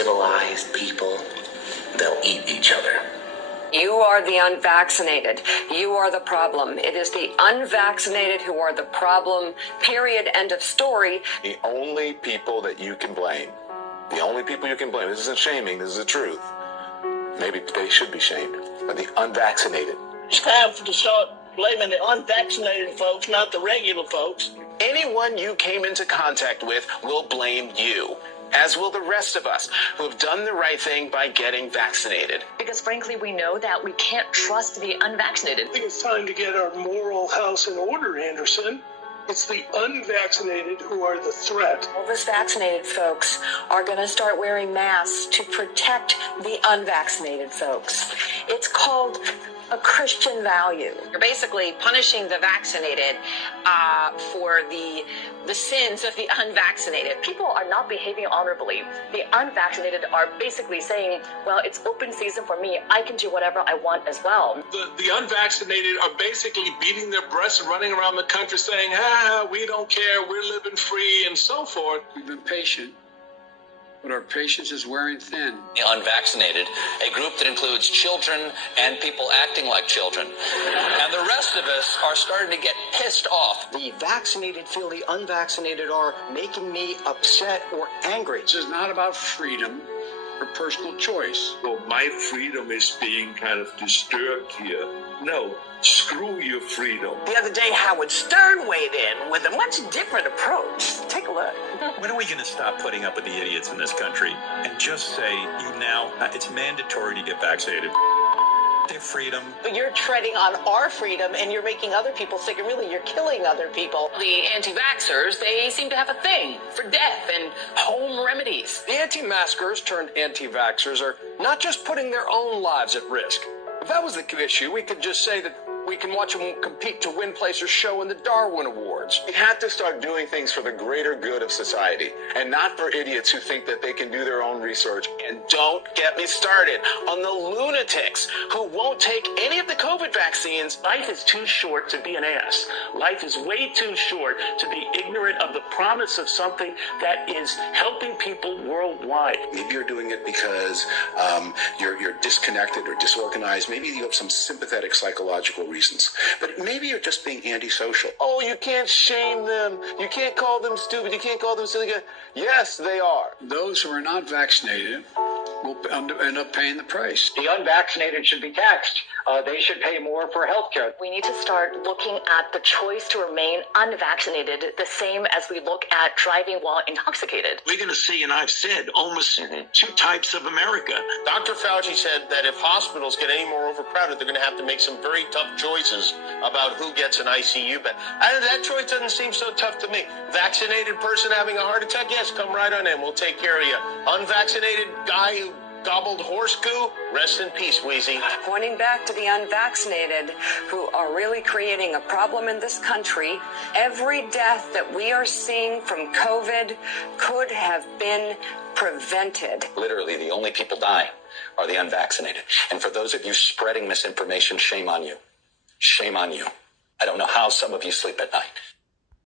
civilized people, they'll eat each other. You are the unvaccinated. You are the problem. It is the unvaccinated who are the problem. Period. End of story. The only people that you can blame, this isn't shaming, this is the truth. Maybe they should be shamed, are the unvaccinated. It's time to start blaming the unvaccinated folks, not the regular folks. Anyone you came into contact with will blame you, as will the rest of us who have done the right thing by getting vaccinated. Because frankly, we know that we can't trust the unvaccinated. I think it's time to get our moral house in order, Anderson. It's the unvaccinated who are the threat. All those vaccinated folks are going to start wearing masks to protect the unvaccinated folks. It's called a Christian value. You're basically punishing the vaccinated for the sins of the unvaccinated. People are not behaving honorably. The unvaccinated are basically saying, well, it's open season for me. I can do whatever I want as well. The unvaccinated are basically beating their breasts and running around the country saying, we don't care, we're living free, and so forth. We've been patient, but our patience is wearing thin. The unvaccinated, a group that includes children and people acting like children. And the rest of us are starting to get pissed off. The vaccinated feel the unvaccinated are making me upset or angry. This is not about freedom or personal choice. Well, my freedom is being kind of disturbed here. No, screw your freedom. The other day, Howard Stern weighed in with a much different approach. Take a look. When are we going to stop putting up with the idiots in this country and just say, it's mandatory to get vaccinated? Their freedom. But you're treading on our freedom and you're making other people sick, and really you're killing other people. The anti-vaxxers, they seem to have a thing for death and home remedies. The anti-maskers turned anti-vaxxers are not just putting their own lives at risk. If that was the issue, we could just say that we can watch them compete to win place or show in the Darwin Awards. We have to start doing things for the greater good of society, and not for idiots who think that they can do their own research. And don't get me started on the lunatics who won't take any of the COVID vaccines. Life is too short to be an ass. Life is way too short to be ignorant of the promise of something that is helping people worldwide. Maybe you're doing it because you're disconnected or disorganized. Maybe you have some sympathetic psychological reasons. But maybe you're just being antisocial. Oh, you can't shame them. You can't call them stupid. You can't call them silly. Yes, they are. Those who are not vaccinated will end up paying the price. The unvaccinated should be taxed. They should pay more for health care. We need to start looking at the choice to remain unvaccinated the same as we look at driving while intoxicated. We're going to see, and I've said, almost two types of America. Dr. Fauci said that if hospitals get any more overcrowded, they're going to have to make some very tough choices about who gets an ICU bed. That choice doesn't seem so tough to me. Vaccinated person having a heart attack, yes, come right on in. We'll take care of you. Unvaccinated guy who gobbled horse goo, rest in peace, Wheezy. Pointing back to the unvaccinated who are really creating a problem in this country, every death that we are seeing from COVID could have been prevented. Literally, the only people dying are the unvaccinated. And for those of you spreading misinformation, shame on you. Shame on you. I don't know how some of you sleep at night.